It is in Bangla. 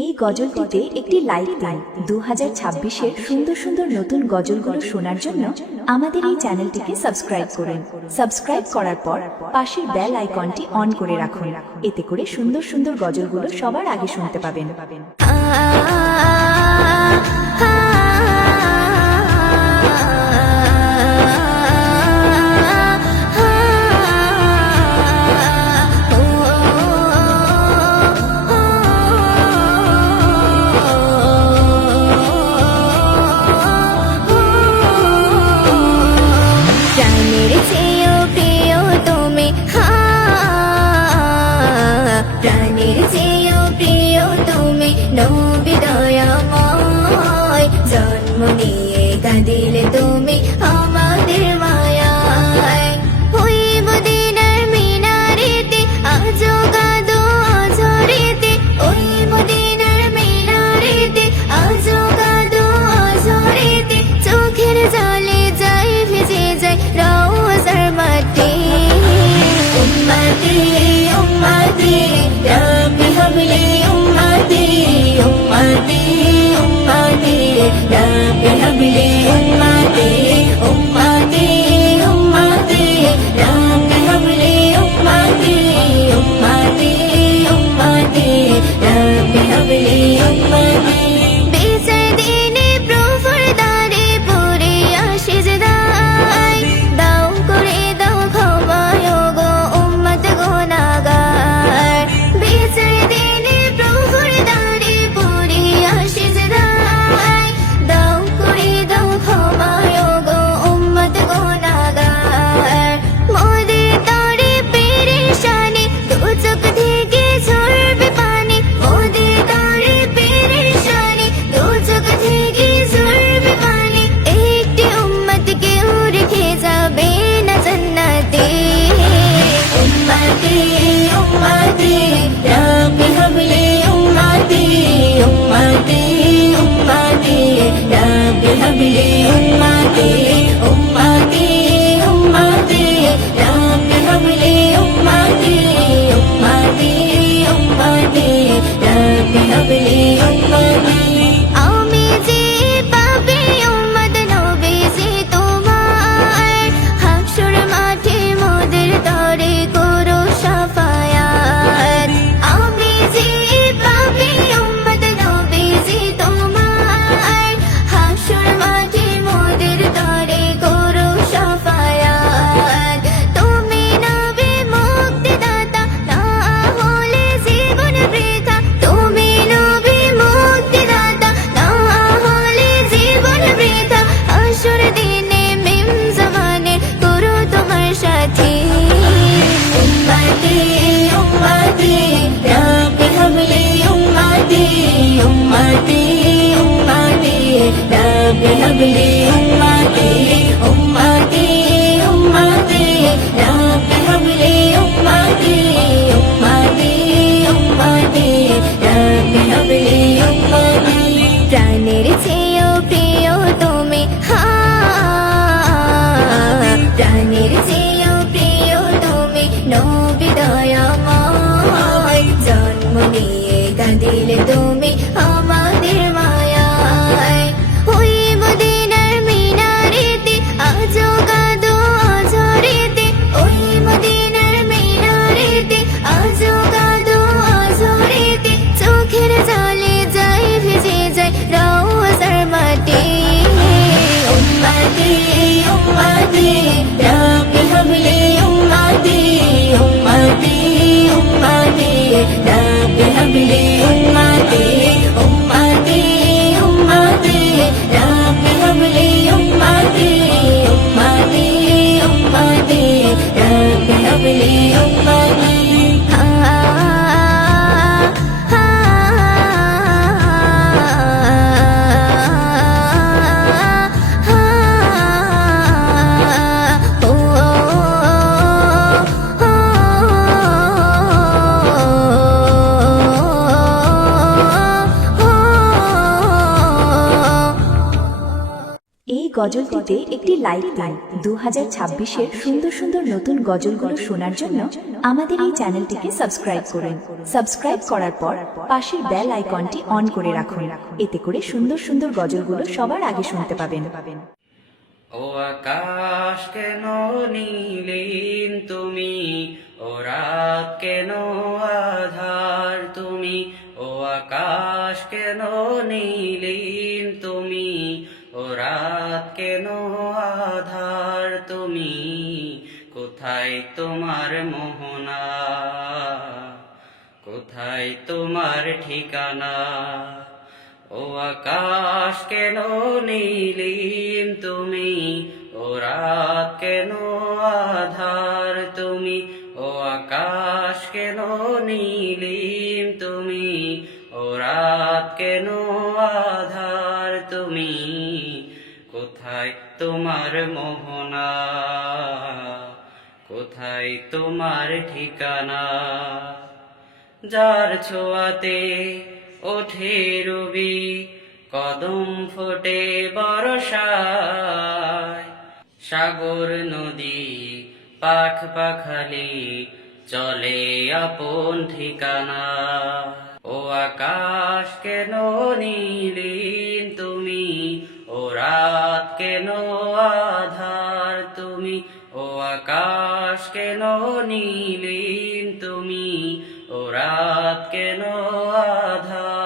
এই গজলটিতে একটি লাইক দিন। 2026-এর সুন্দর সুন্দর নতুন গজলগুলো শোনার জন্য আমাদের এই চ্যানেলটিকে সাবস্ক্রাইব করুন। সাবস্ক্রাইব করার পর পাশের বেল আইকনটি অন করে রাখুন, এতে করে সুন্দর সুন্দর গজলগুলো সবার আগে শুনতে পাবেন। জন্ম নিয়ে কাঁদিলে তুমি আমাদের মায়ায়, ওই মদিনার মিনারেতে আজো কাঁদো ঝরেতে, ওই মদিনার মিনারেতে আজো কাঁদো ঝরেতে, চোখের জলে যাই ভেজে যায় রওজার মাটি। উম্মতি উম্মতি রব্বি হাবলি উম্মতি উম্মতি উম্মতি রব্বি হাবলি উম্মতি উম্মতি উম্মতি রব্বি হাবলি উম্মতি উম্মতি উম্মতি রব্বি হাবলি উম্মতি। বিচার দিনে প্রভুর দ্বারে পড়ে আসি সিজদায়, দাও করে দাও ক্ষমায় গো উম্মত গুনাহগার। বিচার দিনে প্রভুর দ্বারে পড়ে আসি সিজদায়, দাও করে দাও ক্ষমায় গো উম্মত গুনাহগার। মোদের তরে পেরেশানি দু চোখ থেকে ঝরবে পানি, মোদের তরে পেরেশানি দু চোখ থেকে ঝরবে পানি, একটি উম্মত কেউ রেখে যাবে না জান্নাতে। উম্মতি উম্মতি রব্বি হাবলি উম্মতি উম্মতি উম্মতি রব্বি হাবলি উম্মতি উম্মতি উম্মতি রব্বি হাবলি উম্মতি উম্মতি উম্মতি রব্বি হাবলি উম্মতি। আমি যে পাপী উম্মত নবীজি তোমার, হাশর মাঠে মোদের তরে করো শাফায়াত। আমি যে পাপী উম্মত নবীজি তোমার, হাশর মাঠে মোদের তরে করো শাফায়াত। তুমি নবী মুক্তিদাতা, না হলে জীবন বৃথা। তুমি নবী মুক্তিদাতা, না হলে জীবন বৃথা। হাশর দিনে মিম জামানে করো তোমার সাথী। উম্মতি উম্মতি রব্বি হাবলি উম্মতি উম্মতি উম্মতি রব্বি হাবলি উম্মতি উম্মতি উম্মতি রব্বি হাবলি উম্মতি উম্মতি উম্মতি রব্বি হাবলি উম্মতি। প্রাণের চেয়েও প্রিয় তুমি, প্রাণের চেয়েও প্রিয় তুমি নবী দয়াময়, জন্ম নিয়ে কাঁদিলে তুমি আমাদের মায়ায়, ওই মদিনার মিনারেতে আজো কাঁদো ঝরেতে, ওই মদিনার মিনারেতে আজো কাঁদো ঝরেতে, চোখের জলে যাই ভেজে যায় রওজার মাটি। উম্মতি উম্মতি রব্বি হাবলি উম্মতি উম্মতি উম্মতি রব্বি হাবলি উম্মতি। গজলটিতে একটি লাইক দিন। 2026-এর সুন্দর সুন্দর নতুন গজলগুলো শোনার জন্য আমাদের এই চ্যানেলটিকে সাবস্ক্রাইব করুন। সাবস্ক্রাইব করার পর পাশের বেল আইকনটি অন করে রাখুন, এতে করে সুন্দর সুন্দর গজলগুলো সবার আগে শুনতে পাবেন। ও আকাশ কেন নীলিম তুমি, ও রাত কেন আধার তুমি, ও আকাশ কেন নীলিম তুমি, ও রাত কেন আধার তুমি, কোথায় তোমার মোহনা, কোথায় তোমার ঠিকানা। ও আকাশ কেন নীলিম তুমি, ও রাত কেন আধার তুমি, ও আকাশ কেন নীলিম তুমি, ও রাত কেন আধার তুমি, কোথায় তোমার মোহনা, কোথায় তোমার ঠিকানা। যার ছোঁয়াতে ওঠে রবি, কদম ফোটে বর্ষায়, সাগর নদী পাখ পাখালি চলে আপন ঠিকানা। ও আকাশ কেন নীলিম তুমি, ও রাত কেন আধার তুমি, ও আকাশ কেন নীলিম তুমি, ও রাত কেন আধার